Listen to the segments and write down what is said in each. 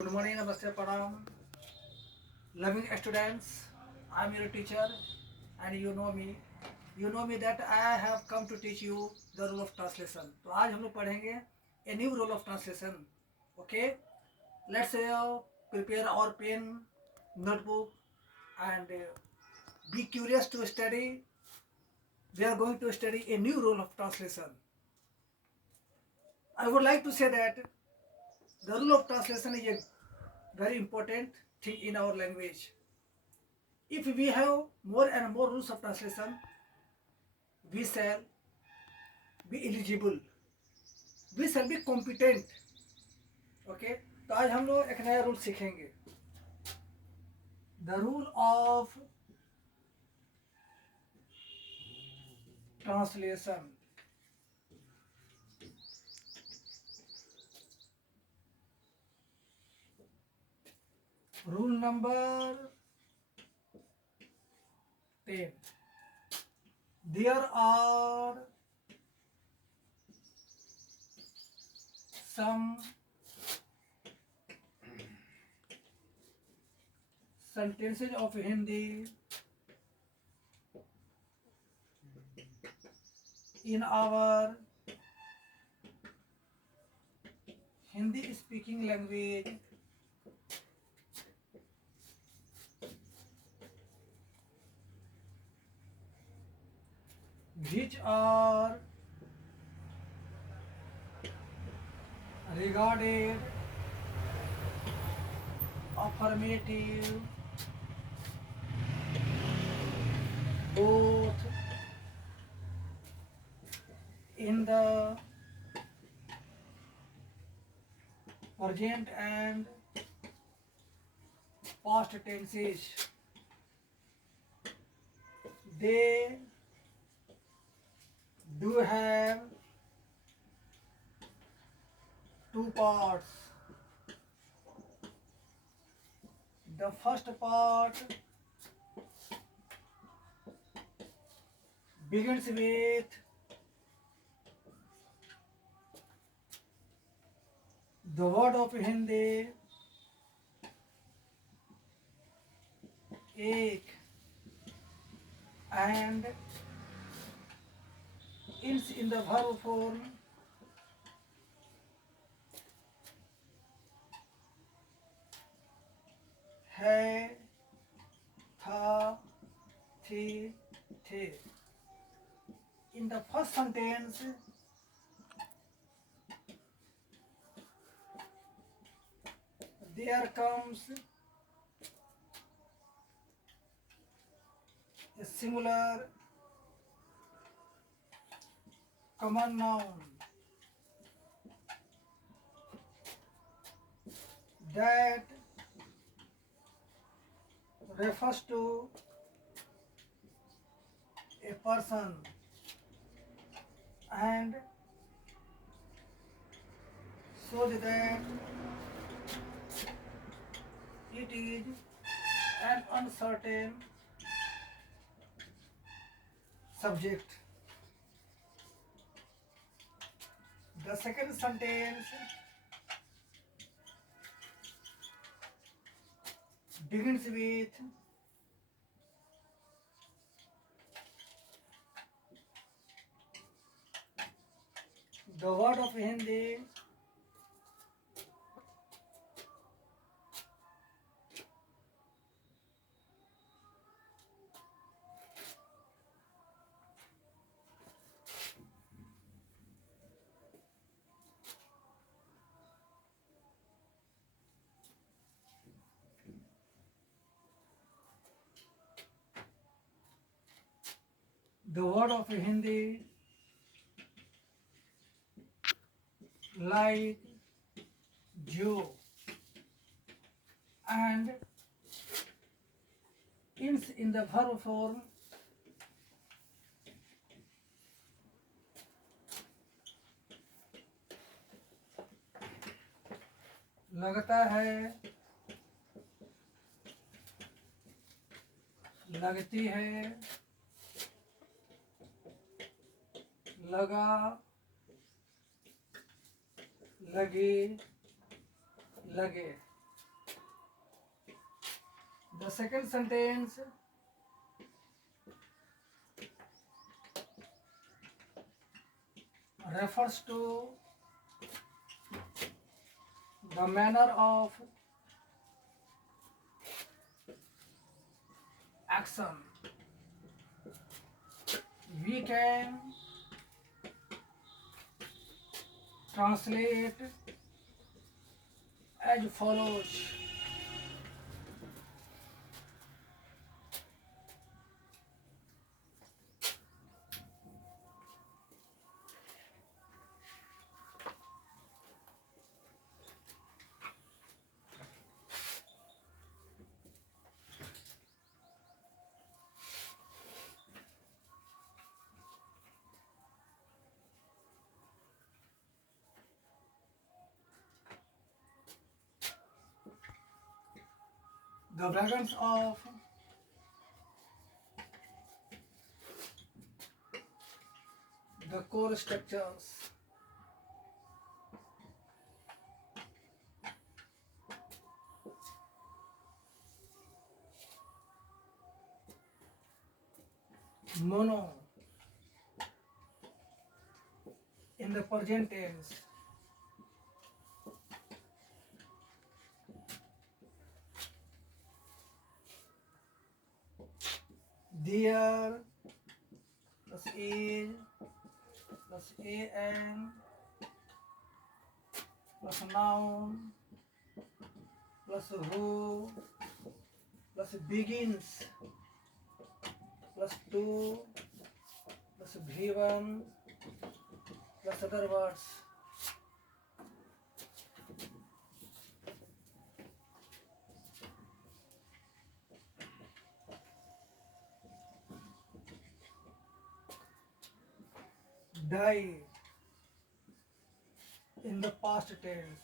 Good morning, Namaste, Pranam. Loving students, I'm your teacher and you know me. You know me that I have come to teach you the rule of translation. तो आज हम लोग पढ़ेंगे a new rule of translation. Okay, let's prepare our pen, notebook and be curious to study. We are going to study a new rule of translation. I would like to say that the rule of translation is a very important thing in our language. If we have more and more rules of translation, we shall be eligible, we shall be competent. Okay, तो आज हम लोग एक नया रूल सीखेंगे. The rule of translation. Rule number 10. There are some sentences of Hindi in our Hindi speaking language which are regarded affirmative both in the present and past tenses. They do have two parts. The first part begins with the word of Hindi ek and ends in the verb form है, था, थी, थे. In the first sentence, there comes a singular common noun that refers to a person and shows that it is an uncertain subject. The second sentence begins with the word of Hindi like Joe and ends in the verb form लगता है, लगती है, लगा, लगे, लगे. The second sentence refers to the manner of action. We can translate as follows. The fragments of the core structures. Mono in the present tense. There plus is plus an plus noun plus who plus begins plus to plus V1 plus other words. Die in the past tense.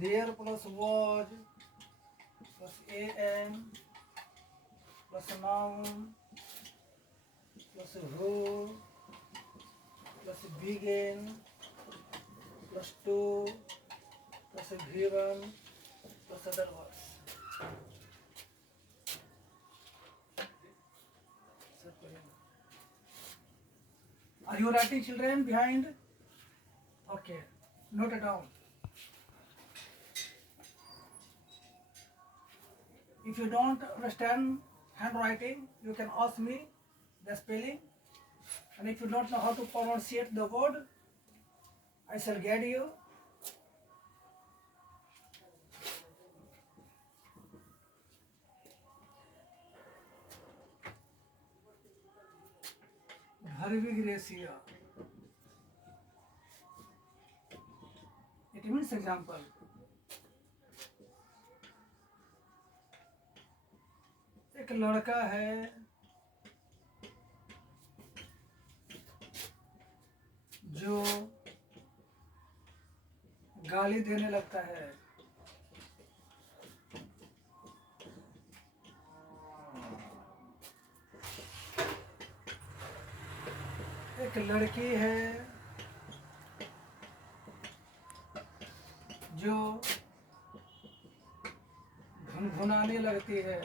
There plus was plus an plus noun plus who plus begin plus to plus V1 plus other words. Are you writing, children, behind? Okay, note it down. If you don't understand handwriting, you can ask me the spelling. And if you don't know how to pronunciate the word, I shall guide you. Gracia. It means example. एक लड़का है जो गाली देने लगता है। एक लड़की है जो भुनभुनाने लगती है।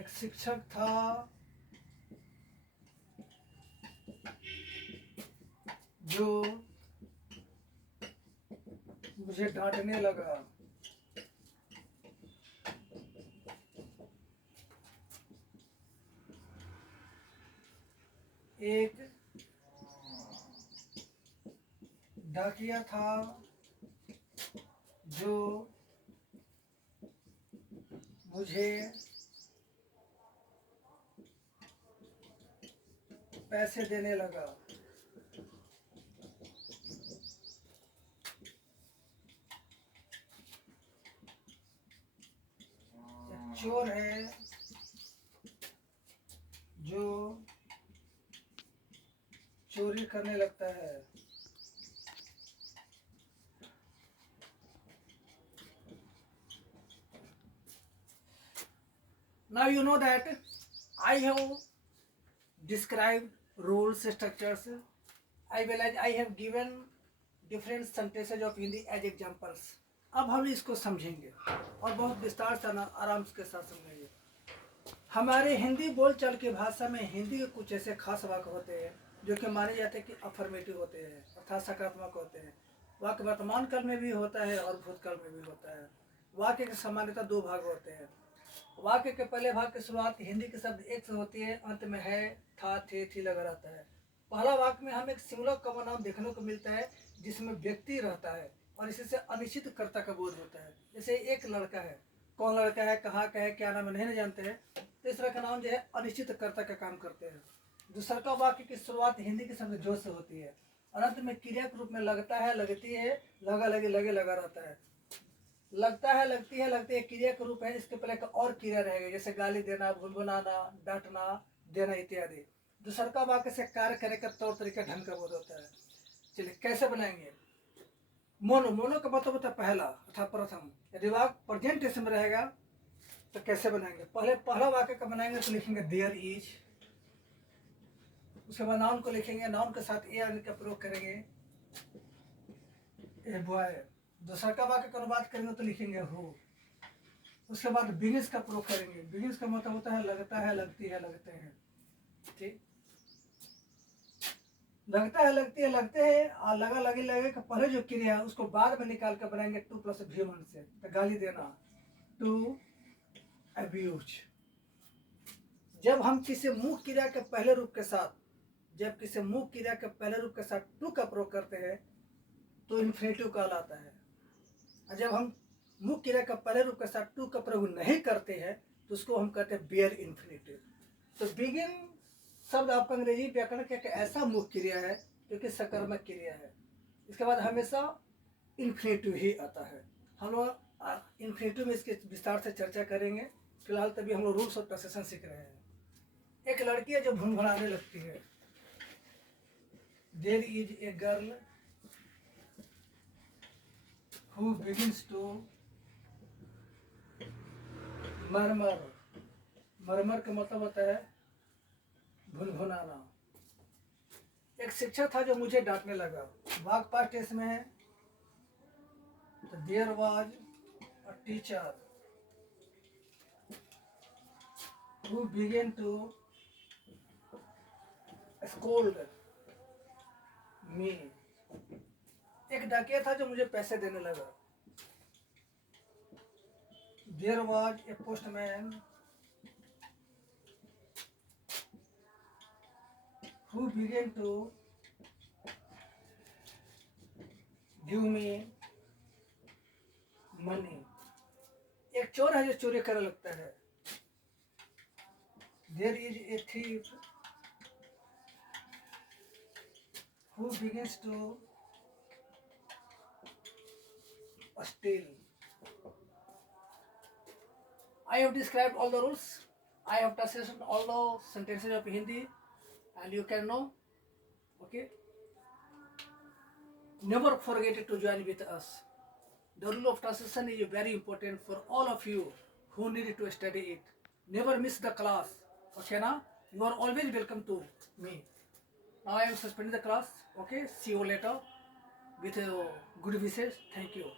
एक शिक्षक था जो मुझे डांटने लगा। एक डाकिया था जो मुझे पैसे देने लगा। एक चोर है जो चोरी करने लगता है। Now you know that I have described rules, structures. I have given different sentences of Hindi as examples. अब हम इसको समझेंगे और बहुत विस्तार से आराम के साथ समझेंगे। हमारे हिंदी बोलचाल की भाषा में हिंदी के कुछ ऐसे खास वाक्य होते हैं जो कि माने जाते हैं कि अफर्मेटिव होते हैं, अर्थात सकारात्मक होते हैं। वाक्य वर्तमान काल में भी होता है और भूतकाल में भी होता है। वाक्य की सामान्यतः दो भाग होते हैं। वाक्य के पहले भाग की शुरुआत हिंदी के शब्द एक से होती है, अंत में है, था, थे, थी लगा रहता है। पहला वाक्य में हमें एक सिंगुलर कॉमन नाउन देखने को मिलता है जिसमें व्यक्ति रहता है और इसी से अनिश्चित कर्ता का बोध होता है। जैसे एक लड़का है, कौन लड़का है, कहाँ का है, क्या नाम है, नहीं जानते हैं, तो इस तरह का नाम जो है अनिश्चित कर्ता का काम करते हैं। दूसरा वाक्य की शुरुआत हिंदी के शब्द जो से होती है और अंत में क्रिया के रूप में लगता है, लगती है, लगा, लगे, लगे लगा रहता है। लगता है, लगती है, लगती है क्रिया का रूप है, इसके पहले एक और क्रिया रहेगी जैसे गाली देना, भुनभुनाना, डांटना, देना इत्यादि। दूसरा वाक्य से कार्य करने का तौर तरीका, ढंग का बोध होता है। चलिए कैसे बनाएंगे। मोनो, मोनो का मतलब होता है पहला अर्थात प्रथम। यदि वाक्य प्रेजेंट टेंस में रहेगा तो कैसे बनाएंगे। पहला वाक्य का बनाएंगे तो लिखेंगे देयर इज। उसके बाद नाउन को लिखेंगे, नाउन के साथ ए का प्रयोग करेंगे, ए बॉय। दूसरा का वाक्य का अनुवाद करेंगे तो लिखेंगे हु। उसके बाद बिगिंस का प्रयोग करेंगे। बिगिंस का मतलब होता है लगता है, लगती है, लगते हैं। ठीक, लगता है, लगती है, लगते हैं और लगा, लगे, लगे का पहले जो क्रिया है उसको बाद में निकाल कर बनाएंगे टू प्लस भी1 से। तो गाली देना, टू अब्यूज। जब हम किसी मुख्य क्रिया के पहले रूप के साथ टू का प्रयोग करते हैं तो इन्फिनेटिव कहलाता है। और जब हम मुख्य क्रिया का पहले रूप के साथ टू का प्रयोग नहीं करते हैं तो उसको हम कहते हैं बेयर इन्फिनेटिव। तो बिगिन शब्द आपका अंग्रेजी व्याकरण का एक ऐसा मुख्य क्रिया है जो कि सकर्मक क्रिया है। इसके बाद हमेशा इन्फिनेटिव ही आता है। हम लोग इन्फिनेटिव में इसके विस्तार से चर्चा करेंगे। फिलहाल तभी हम लोग रूल्स और प्रोसेशन सीख रहे हैं। एक लड़की है जो भुनभुनाने लगती है। There is a girl who begins to murmur. Murmur का मतलब होता है भुनभुनाना। एक शिक्षक था जो मुझे डांटने लगा। वाक्य पास्ट टेंस में है तो there was a teacher who began to scold me. एक डाकिया था जो मुझे पैसे देने लगा। There was a postman who began to give me money। एक चोर है जो चोरी करने लगता है। There is a thief who begins to steal। I have described all the rules. I have translated all the sentences of Hindi and you can know. Okay, never forget to join with us. The rule of translation is very important for all of you who need to study it. Never miss the class. Okay, now you are always welcome to me. Now I am suspending the class. Okay, see you later with good wishes. Thank you.